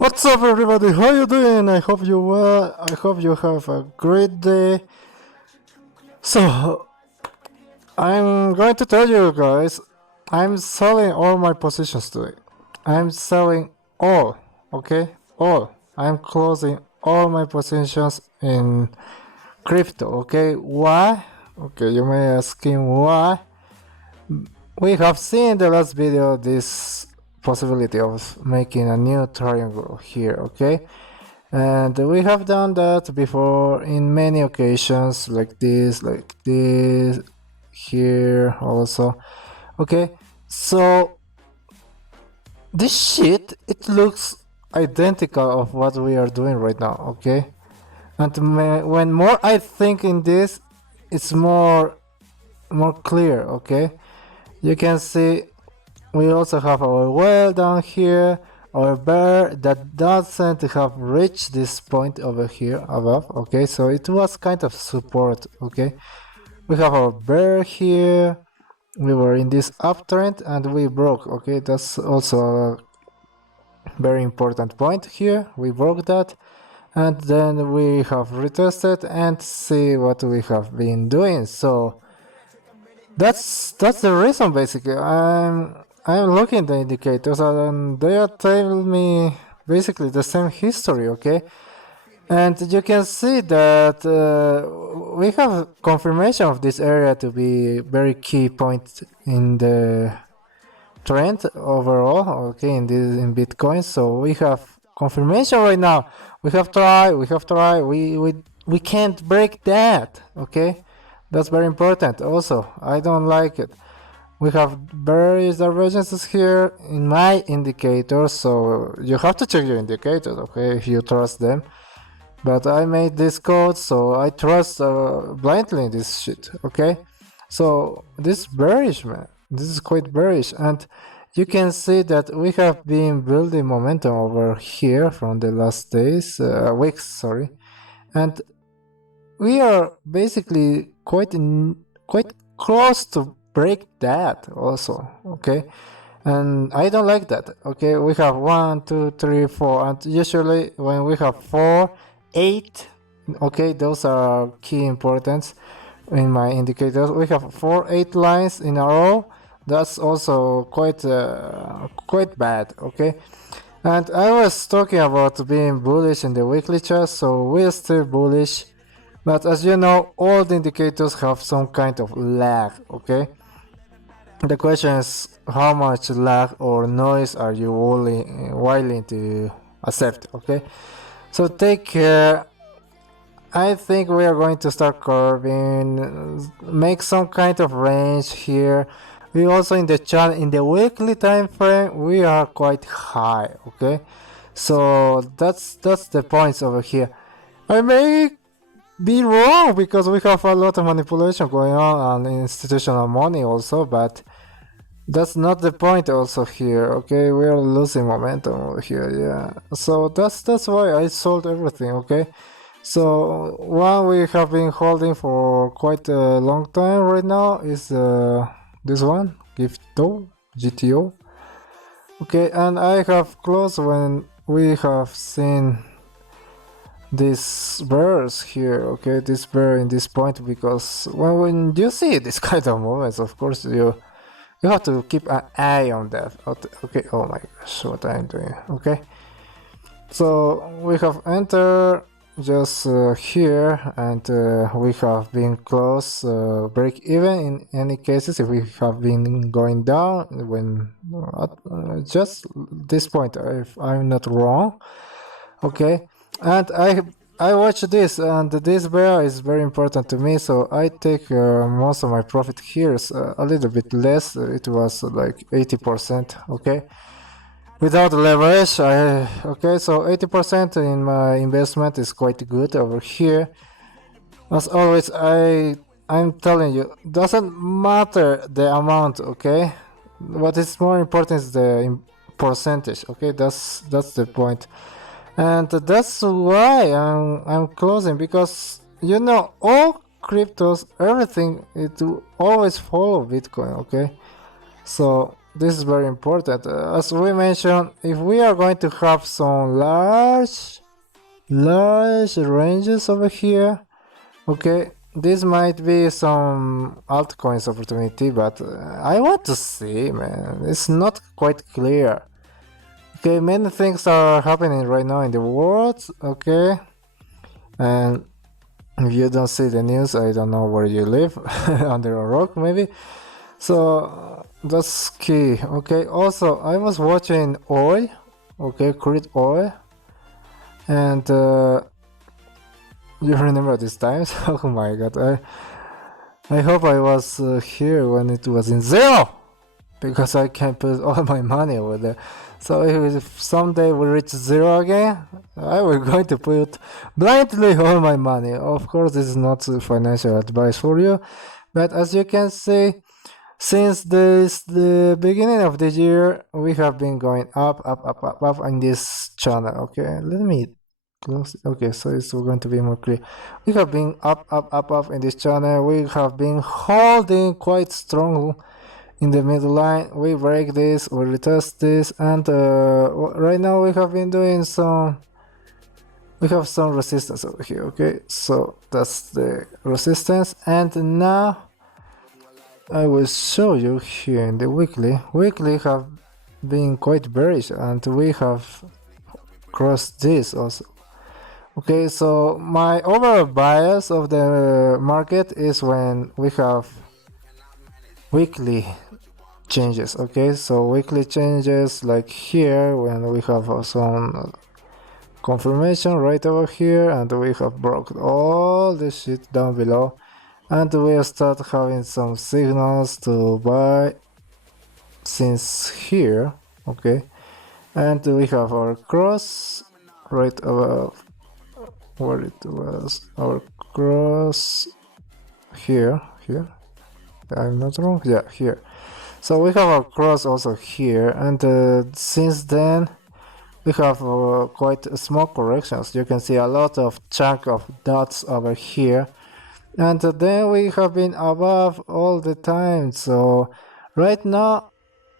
What's up, everybody? How you doing? I hope you well. I hope you have a great day. So, I'm going to tell you guys, I'm selling all my positions today. I'm selling all, okay? All. I'm closing all my positions in crypto, okay? Why? Okay, you may ask him why. We have seen in the last video this possibility of making a new triangle here, okay? And we have done that before in many occasions, like this, here also. Okay, so this shit, it looks identical of what we are doing right now, okay? And when more I think in this, it's more clear, okay? You can see we also have our well down here, our bear that doesn't have reached this point over here above, okay? So it was kind of support, okay? We have our bear here, we were in this uptrend and we broke, okay? That's also a very important point here. We broke that and then we have retested and see what we have been doing. So that's the reason basically. I'm looking at the indicators and they are telling me basically the same history, okay? And you can see that we have confirmation of this area to be very key point in the trend overall, okay, in Bitcoin. So we have confirmation right now. We tried, we can't break that, okay? That's very important also. I don't like it. We have various divergences here in my indicators, so you have to check your indicators, okay, if you trust them. But I made this code, so I trust blindly in this shit, okay? So this bearish, man, this is quite bearish, and you can see that we have been building momentum over here from the last days, weeks, sorry, and we are basically quite close to break that also, okay? And I don't like that, okay? We have 1 2 3 4, and usually when we have 4 8, okay, those are key importance in my indicators. We have 4 8 lines in a row. That's also quite bad, okay? And I was talking about being bullish in the weekly chart, so we're still bullish. But as you know, all the indicators have some kind of lag, okay? The question is how much lag or noise are you willing to accept, okay? So take care. I think we are going to start curving, make some kind of range here. We also in the chart, in the weekly time frame, we are quite high, okay? So that's the points over here. I may be wrong because we have a lot of manipulation going on and institutional money also, but that's not the point also here, okay? We are losing momentum over here, yeah. So that's why I sold everything, okay? So one we have been holding for quite a long time right now is this one, GTO. Okay, and I have closed when we have seen this bears here, okay, this bear in this point, because when you see this kind of movements, of course you have to keep an eye on that. Okay, oh my gosh, what I'm doing, okay? So we have entered just here, and we have been close, break even in any cases if we have been going down when just this point, if I'm not wrong, okay? And I watch this, and this bear is very important to me, so I take most of my profit here, a little bit less. It was like 80%, okay? Without leverage, okay, so 80% in my investment is quite good over here. As always, I'm telling you, doesn't matter the amount, okay? What is more important is the percentage, okay? That's the point. And that's why I'm closing, because you know all cryptos, everything, it will always follow Bitcoin, okay? So this is very important. As we mentioned, if we are going to have some large ranges over here, okay, this might be some altcoins opportunity, but I want to see, man. It's not quite clear. Okay, many things are happening right now in the world, okay, and if you don't see the news, I don't know where you live, under a rock maybe. So that's key. Okay, also I was watching oil, okay, crude oil, and you remember these times? Oh my god, I hope I was here when it was in zero, because I can put all my money over there. So if someday we reach zero again, I will going to put blindly all my money. Of course, this is not financial advice for you, but as you can see, since the beginning of the year, we have been going up in this channel. Okay, let me close. Okay, so it's going to be more clear. We have been up in this channel. We have been holding quite strong in the middle line. We break this, we retest this, and right now we have been doing some. We have some resistance over here. Okay, so that's the resistance, and now I will show you here in the weekly. Weekly have been quite bearish, and we have crossed this also. Okay, so my overall bias of the market is when we have weekly changes. Okay, so weekly changes like here, when we have some confirmation right over here, and we have broken all this shit down below, and we start having some signals to buy since here. Okay, and we have our cross right above where it was, our cross here. I'm not wrong, yeah, here. So we have our cross also here, and since then we have quite small corrections. You can see a lot of chunk of dots over here, and then we have been above all the time. So right now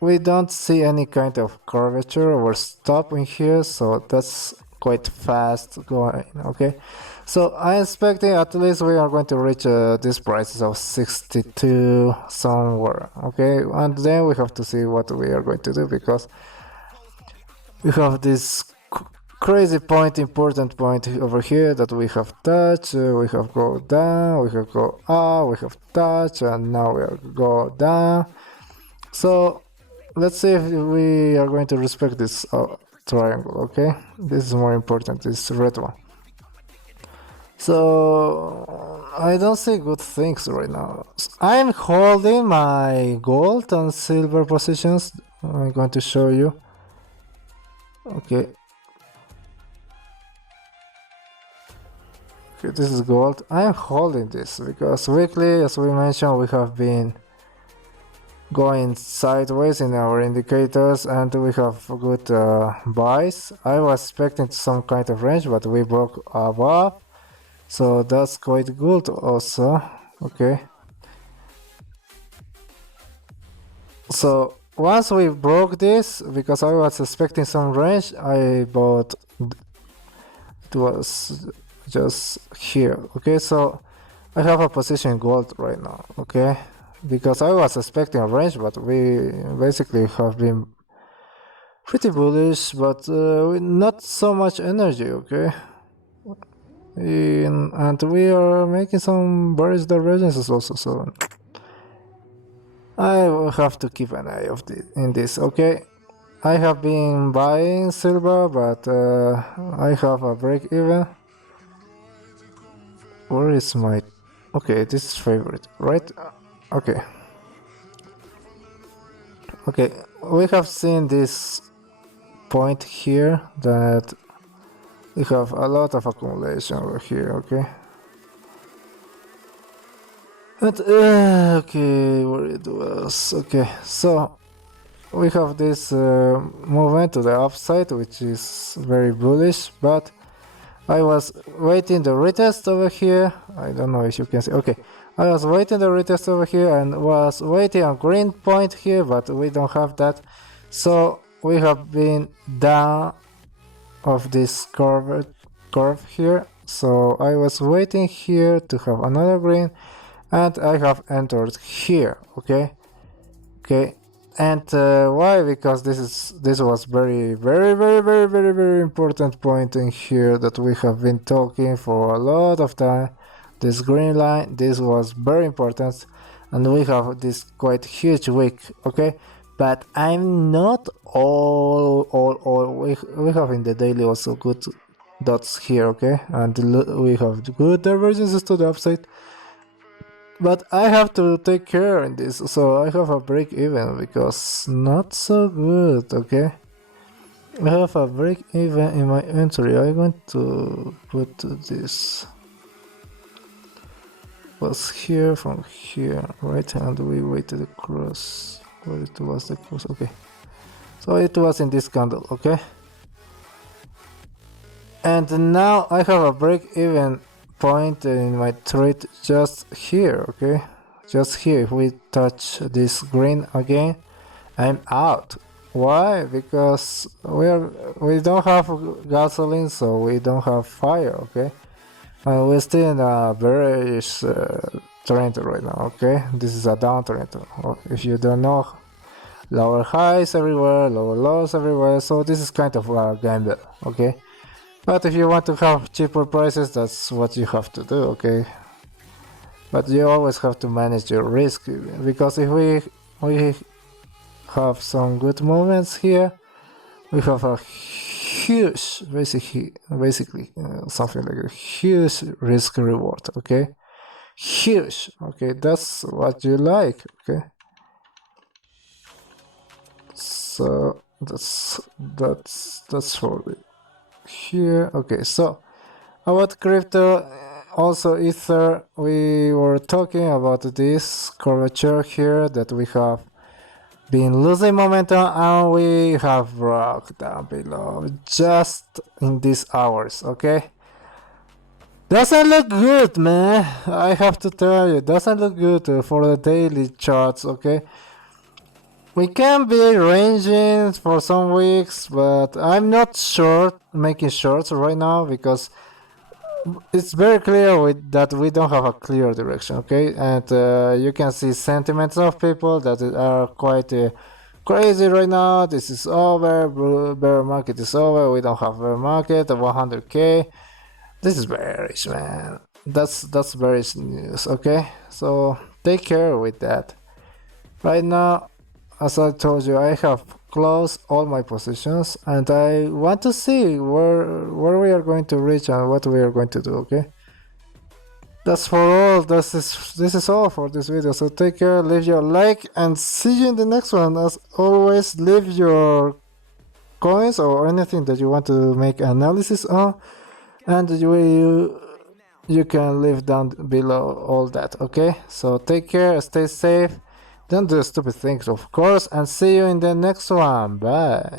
we don't see any kind of curvature or stop in here, so that's quite fast going. Okay, so I'm expecting at least we are going to reach these prices of 62 somewhere. Okay, and then we have to see what we are going to do, because we have this crazy point, important point over here that we have touched. We have go down, we have go up, we have touched, and now we are go down. So let's see if we are going to respect this triangle. Okay, this is more important, this red one. So I don't see good things right now. I'm holding my gold and silver positions. I'm going to show you. Okay, this is gold. I'm holding this because weekly, as we mentioned, we have been going sideways in our indicators, and we have good buys. I was expecting some kind of range, but we broke above, so that's quite good also. Okay, so once we broke this, because I was expecting some range, I bought. It was just here. Okay, so I have a position in gold right now. Okay, because I was expecting a range, but we basically have been pretty bullish, but not so much energy. Okay, and we are making some bearish divergences also, so I will have to keep an eye in this. Okay, I have been buying silver, but I have a break even. Where is my... Okay, this is favorite, right? Okay. Okay, we have seen this point here that we have a lot of accumulation over here. Okay. But okay, where it was. Okay, so we have this movement to the upside, which is very bullish, but I was waiting the retest over here. I don't know if you can see. Okay, I was waiting the retest over here and was waiting on green point here, but we don't have that. So we have been down of this curve here. So I was waiting here to have another green, and I have entered here. Okay, and why? Because this was very important point in here that we have been talking for a lot of time. This green line, this was very important, and we have this quite huge wick. Okay, but I'm not all we have in the daily also good dots here. Okay, and we have good divergences to the upside. But I have to take care in this, so I have a break even because not so good, okay? I have a break even in my entry. I'm going to put this was here from here, right? And we waited across where it was the cross, okay? So it was in this candle, okay? And now I have a break even point in my trade just here, okay? Just here. If we touch this green again, I'm out. Why? Because we don't have gasoline, so we don't have fire, okay? And we're still in a bearish trend right now, okay? This is a downtrend. If you don't know, lower highs everywhere, lower lows everywhere, so this is kind of a gamble, okay? But if you want to have cheaper prices, that's what you have to do, okay? But you always have to manage your risk, because if we have some good moments here, we have a huge, basically something like a huge risk reward, okay? Huge, okay? That's what you like, okay? So that's for it. Here, okay, so about crypto, also ether, we were talking about this curvature here that we have been losing momentum and we have broke down below just in these hours, okay? Doesn't look good, man. I have to tell you, doesn't look good for the daily charts, okay? We can be ranging for some weeks, but I'm not making shorts right now because it's very clear that we don't have a clear direction, okay? And you can see sentiments of people that are quite crazy right now. This is over, bear market is over, we don't have bear market, 100k. This is bearish, man. That's bearish news, okay? So take care with that. Right now, as I told you, I have closed all my positions and I want to see where we are going to reach and what we are going to do, okay? That's for all. This is all for this video. So take care, leave your like and see you in the next one. As always, leave your coins or anything that you want to make analysis on, and you can leave down below all that, okay? So take care, stay safe. Don't do stupid things, of course, and see you in the next one. Bye.